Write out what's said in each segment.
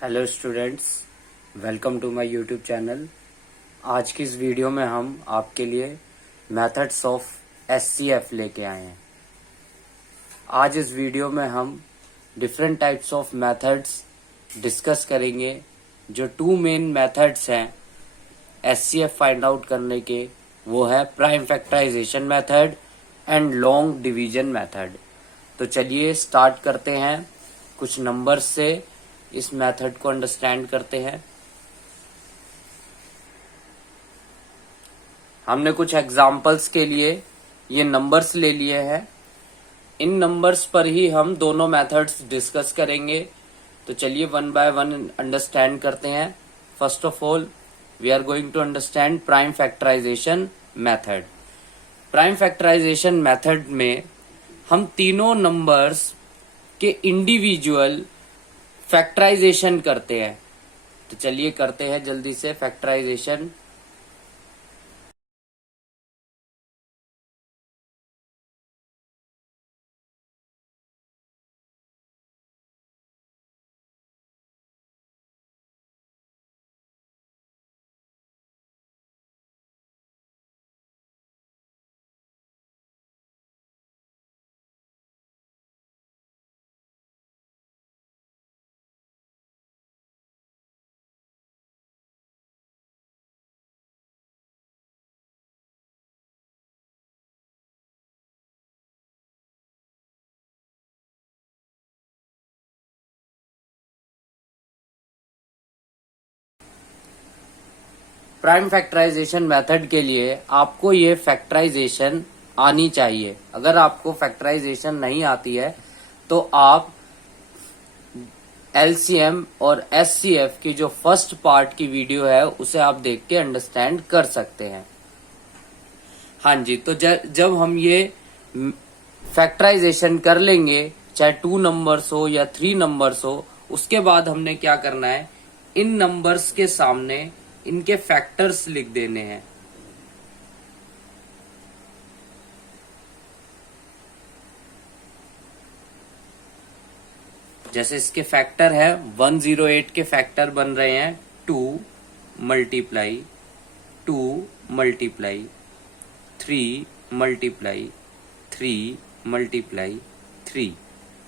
Hello students, welcome to my YouTube channel. आज की इस वीडियो में हम आपके लिए मेथड्स ऑफ एचसीएफ लेके आए हैं। आज इस वीडियो में हम different types of methods discuss करेंगे। जो टू मेन मेथड्स हैं एचसीएफ फाइंड आउट करने के, वो है prime factorisation method and long division method. तो चलिए स्टार्ट करते हैं। कुछ नंबर्स से इस मेथड को अंडरस्टैंड करते हैं। हमने कुछ एग्जाम्पल्स के लिए ये नंबर्स ले लिए हैं। इन नंबर्स पर ही हम दोनों मेथड्स डिस्कस करेंगे। तो चलिए वन बाय वन अंडरस्टैंड करते हैं। First of all we are going to understand prime factorisation method. Prime factorisation method में हम तीनों नंबर्स के इंडिविजुअल फैक्टराइजेशन करते हैं। तो चलिए करते हैं जल्दी से फैक्टराइजेशन। प्राइम फैक्टराइजेशन मेथड के लिए आपको ये फैक्टराइजेशन आनी चाहिए। अगर आपको फैक्टराइजेशन नहीं आती है तो आप एलसीएम और एचसीएफ की जो फर्स्ट पार्ट की वीडियो है उसे आप देख के अंडरस्टैंड कर सकते हैं। हाँ जी, तो जब हम ये फैक्टराइजेशन कर लेंगे, चाहे 2 नंबर्स हो या 3 नंबर्स हो, उसके बाद हमने क्या करना है, इन नंबर्स के सामने इनके फैक्टर्स लिख देने हैं। जैसे इसके फैक्टर है 108 के फैक्टर बन रहे हैं 2 मल्टीप्लाई 2 मल्टीप्लाई 3 मल्टीप्लाई 3 मल्टीप्लाई 3।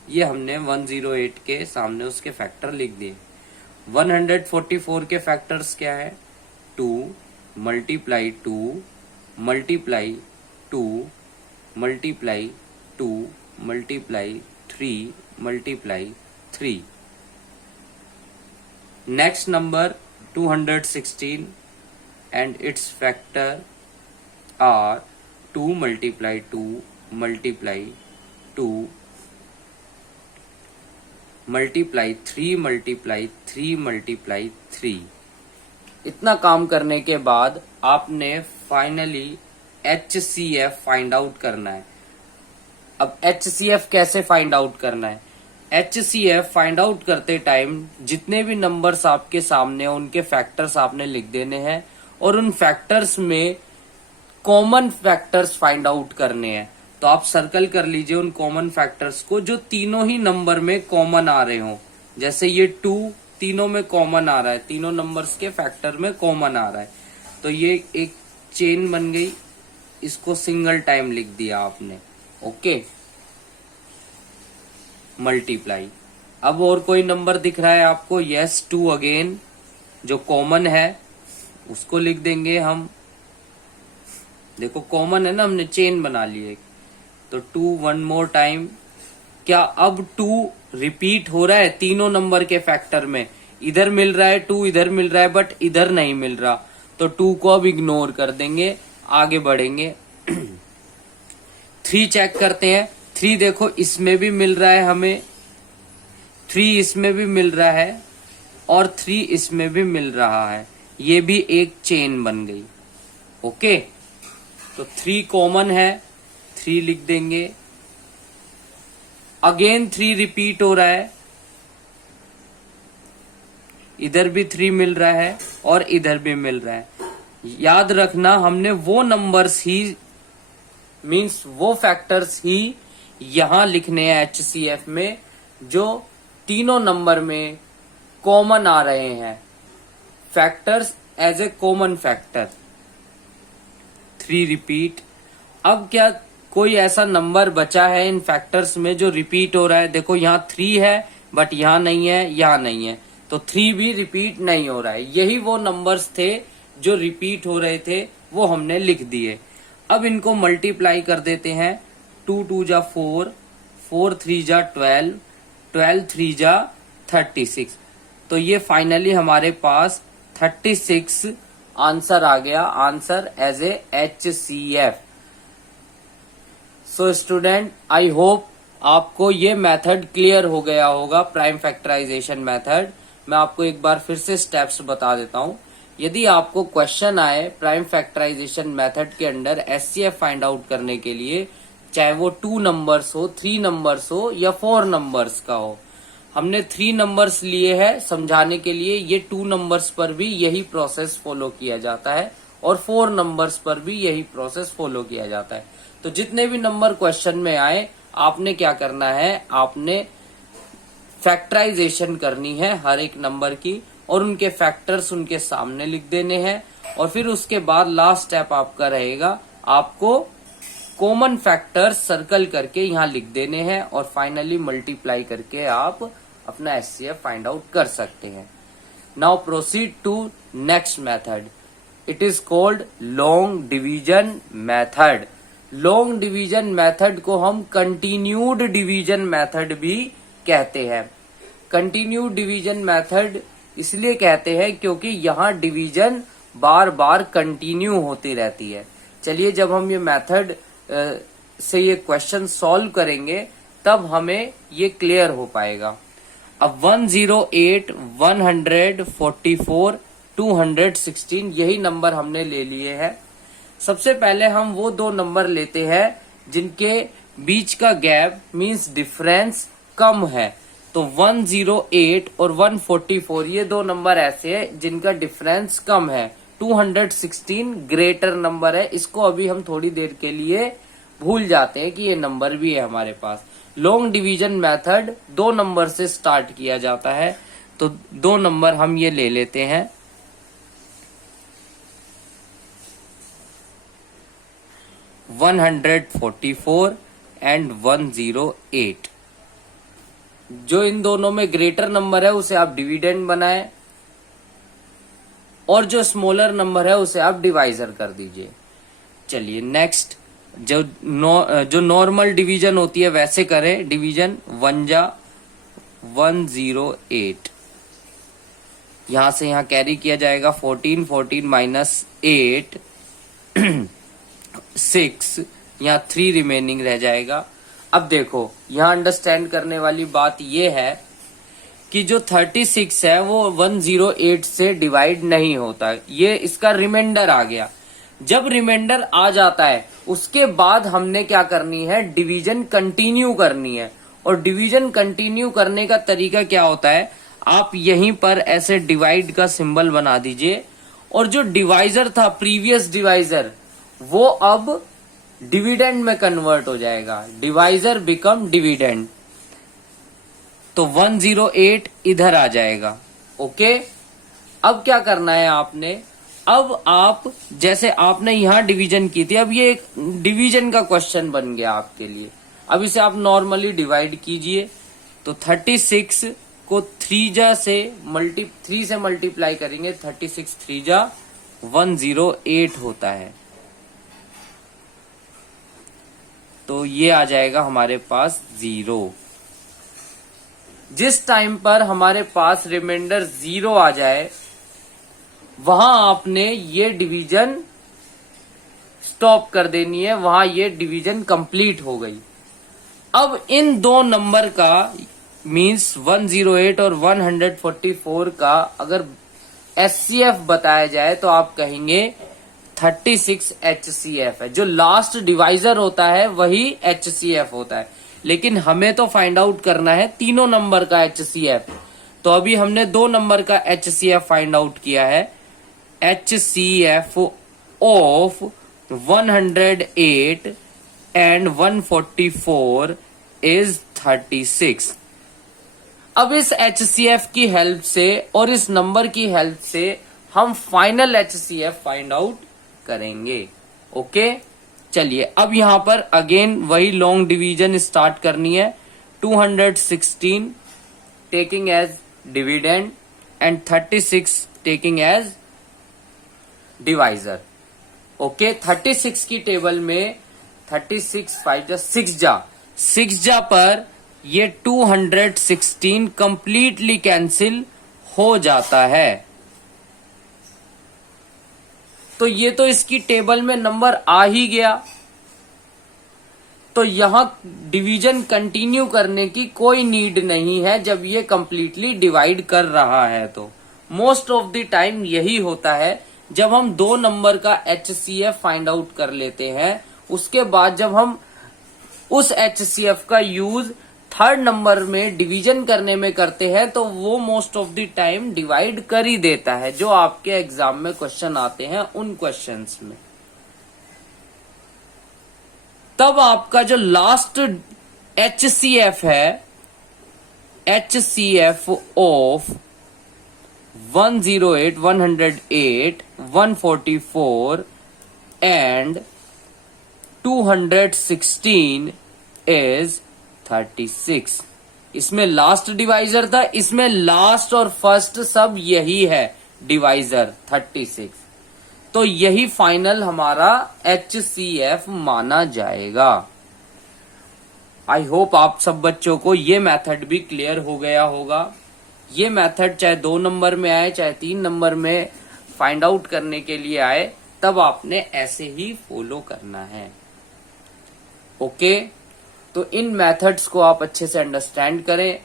ये हमने 108 के सामने उसके फैक्टर लिख दिए। 144 के फैक्टर्स क्या है, 2 multiply 2 multiply 2 multiply 2 multiply 3 multiply 3। Next number 216 and it's factor are 2 multiply 2 multiply 2 multiply 3 multiply 3 multiply 3। इतना काम करने के बाद आपने फाइनली एचसीएफ फाइंड आउट करना है। अब एचसीएफ कैसे फाइंड आउट करना है? एचसीएफ फाइंड आउट करते टाइम जितने भी नंबर्स आपके सामने हैं उनके फैक्टर्स आपने लिख देने हैं और उन फैक्टर्स में कॉमन फैक्टर्स फाइंड आउट करने हैं। तो आप सर्कल कर लीजिए उन कॉमन फैक्टर्स को जो तीनों ही नंबर में कॉमन आ रहे हो। जैसे ये 2 तीनों में कॉमन आ रहा है, तीनों नंबर्स के फैक्टर में कॉमन आ रहा है, तो ये एक चेन बन गई। इसको सिंगल टाइम लिख दिया आपने, ओके। मल्टीप्लाई। अब और कोई नंबर दिख रहा है आपको? यस, 2 अगेन जो कॉमन है उसको लिख देंगे हम। देखो कॉमन है ना, हमने चेन बना ली है। तो 2 वन मोर टाइम। क्या अब 2 रिपीट हो रहा है तीनों नंबर के फैक्टर में? इधर मिल रहा है 2, इधर मिल रहा है, बट इधर नहीं मिल रहा, तो 2 को अब इग्नोर कर देंगे, आगे बढ़ेंगे। 3 चेक करते हैं। 3 देखो इसमें भी मिल रहा है हमें, 3 इसमें भी मिल रहा है और 3 इसमें भी मिल रहा है। ये भी एक चेन बन गई, ओके। तो 3 कॉमन है, 3 लिख देंगे। अगेन 3 रिपीट हो रहा है, इधर भी 3 मिल रहा है और इधर भी मिल रहा है। याद रखना हमने वो नंबर्स ही मींस वो फैक्टर्स ही यहां लिखने हैं एचसीएफ में जो तीनों नंबर में कॉमन आ रहे हैं, factors as a common factor. 3 repeat. अब क्या कोई ऐसा नंबर बचा है इन फैक्टर्स में जो रिपीट हो रहा है? देखो यहाँ 3 है बट यहाँ नहीं है, यहाँ नहीं है, तो 3 भी रिपीट नहीं हो रहा है। यही वो नंबर्स थे जो रिपीट हो रहे थे, वो हमने लिख दिए। अब इनको मल्टीप्लाई कर देते हैं। 2 2 जा 4, 4 3 जा 12, 12 3 जा 36। तो ये फाइनली हमारे पास 36 आंसर आ गया, answer as a HCF। So student, I hope आपको ये मेथड क्लियर हो गया होगा, प्राइम फैक्टराइजेशन मेथड। मैं आपको एक बार फिर से स्टेप्स बता देता हूं। यदि आपको क्वेश्चन आए प्राइम फैक्टराइजेशन मेथड के अंडर HCF फाइंड आउट करने के लिए, चाहे वो 2 नंबर्स हो, 3 नंबर्स हो या 4 नंबर्स का हो, हमने 3 नंबर्स लिए हैं समझाने के लिए। ये 2 नंबर्स पर भी यही प्रोसेस फॉलो किया जाता है और 4 नंबर्स पर भी यही प्रोसेस फॉलो किया जाता है। तो जितने भी नंबर क्वेश्चन में आए, आपने क्या करना है, आपने फैक्टराइजेशन करनी है हर एक नंबर की और उनके फैक्टर्स उनके सामने लिख देने हैं। और फिर उसके बाद लास्ट स्टेप आपका रहेगा, आपको कॉमन फैक्टर्स सर्कल करके यहाँ लिख देने हैं और फाइनली मल्टीप्लाई करके आप अपना HCF फाइंड आउट कर सकते हैं। Now proceed to next method. It is called long division method. Long division method को हम कंटिन्यूड डिवीजन मेथड भी कहते हैं। कंटिन्यूड डिवीजन मेथड इसलिए कहते हैं क्योंकि यहाँ डिवीजन बार बार कंटिन्यू होती रहती है। चलिए, जब हम ये मेथड से ये क्वेश्चन सॉल्व करेंगे तब हमें ये क्लियर हो पाएगा। अब 108, 144, 216 यही नंबर हमने ले लिए हैं। सबसे पहले हम वो 2 नंबर लेते हैं जिनके बीच का गैप मींस डिफरेंस कम है। तो 108 और 144 ये 2 नंबर ऐसे हैं जिनका डिफरेंस कम है। 216 ग्रेटर नंबर है, इसको अभी हम थोड़ी देर के लिए भूल जाते हैं कि ये नंबर भी है हमारे पास। लॉन्ग डिवीजन मेथड 2 नंबर से स्टार्ट किया जाता है, तो 2 नंबर हम ये ले लेते हैं। 144 एंड 108। जो इन दोनों में ग्रेटर नंबर है उसे आप डिविडेंड बनाएं और जो स्मॉलर नंबर है उसे आप डिवाइजर कर दीजिए। चलिए नेक्स्ट, जो नॉर्मल डिवीजन होती है वैसे करें डिवीजन। 1 जा 108, यहां से यहां कैरी किया जाएगा 14, 14 माइनस 8 6, यहाँ 3 रिमेनिंग रह जाएगा। अब देखो, यहाँ अंडरस्टैंड करने वाली बात ये है कि जो 36 है वो 108 से डिवाइड नहीं होता, ये इसका रिमाइंडर आ गया। जब रिमाइंडर आ जाता है उसके बाद हमने क्या करनी है, डिवीजन कंटिन्यू करनी है। और डिवीजन कंटिन्यू करने का तरीका क्या होता है, आप यहीं पर ऐसे डिवाइड का सिंबल बना दीजिए और जो डिवाइजर था प्रीवियस डिवाइजर वो अब डिविडेंड में कन्वर्ट हो जाएगा। डिवाइजर बिकम डिविडेंड, तो 108 इधर आ जाएगा। ओके, अब क्या करना है आपने, अब आप जैसे आपने यहां डिवीजन की थी, अब ये एक डिवीजन का क्वेश्चन बन गया आपके लिए। अब इसे आप नॉर्मली डिवाइड कीजिए, तो 36 को 3 से मल्टीप्लाई करेंगे। 36 3 जा 108 होता है, तो ये आ जाएगा हमारे पास 0। जिस टाइम पर हमारे पास रिमाइंडर 0 आ जाए वहां आपने ये डिवीजन स्टॉप कर देनी है, वहां ये डिवीजन कंप्लीट हो गई। अब इन 2 नंबर का मींस 108 और 144 का अगर HCF बताया जाए तो आप कहेंगे 36 HCF है। जो लास्ट डिवाइजर होता है वही HCF होता है, लेकिन हमें तो फाइंड आउट करना है तीनों नंबर का HCF। तो अभी हमने 2 नंबर का HCF फाइंड आउट किया है। HCF of 108 and 144 is 36। अब इस HCF की हेल्प से और इस नंबर की हेल्प से हम फाइनल HCF फाइंड आउट करेंगे। ओके, चलिए अब यहां पर अगेन वही लॉन्ग डिवीजन स्टार्ट करनी है। 216 taking as dividend and 36 taking as divisor. Okay, 36 की टेबल में 36 5 जा 6 जा पर ये 216 कंप्लीटली कैंसिल हो जाता है। तो ये तो इसकी टेबल में नंबर आ ही गया, तो यहां डिवीजन कंटिन्यू करने की कोई नीड नहीं है जब ये कंप्लीटली डिवाइड कर रहा है। तो मोस्ट ऑफ द टाइम यही होता है, जब हम दो नंबर का HCF फाइंड आउट कर लेते हैं, उसके बाद जब हम उस HCF का यूज थर्ड नंबर में डिवीजन करने में करते हैं तो वो most of the time divide कर ही देता है, जो आपके एग्जाम में क्वेश्चन आते हैं उन क्वेश्चंस में। तब आपका जो लास्ट HCF है, HCF ऑफ 108, 108, 144 एंड 216 इज 36। इसमें लास्ट डिवाइजर था, इसमें लास्ट और फर्स्ट सब यही है डिवाइजर 36। तो यही फाइनल हमारा HCF माना जाएगा। आई होप आप सब बच्चों को ये मेथड भी क्लियर हो गया होगा। ये मेथड चाहे 2 नंबर में आए चाहे 3 नंबर में फाइंड आउट करने के लिए आए, तब आपने ऐसे ही फॉलो करना है। ओके, तो इन मेथड्स को आप अच्छे से अंडरस्टैंड करें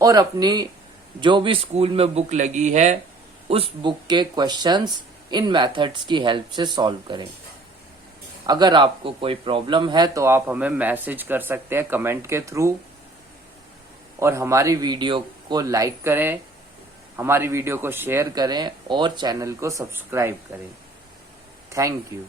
और अपनी जो भी स्कूल में बुक लगी है उस बुक के क्वेश्चंस इन मेथड्स की हेल्प से सॉल्व करें। अगर आपको कोई प्रॉब्लम है तो आप हमें मैसेज कर सकते हैं कमेंट के थ्रू, और हमारी वीडियो को लाइक करें, हमारी वीडियो को शेयर करें और चैनल को सब्सक्राइब करें। Thank you.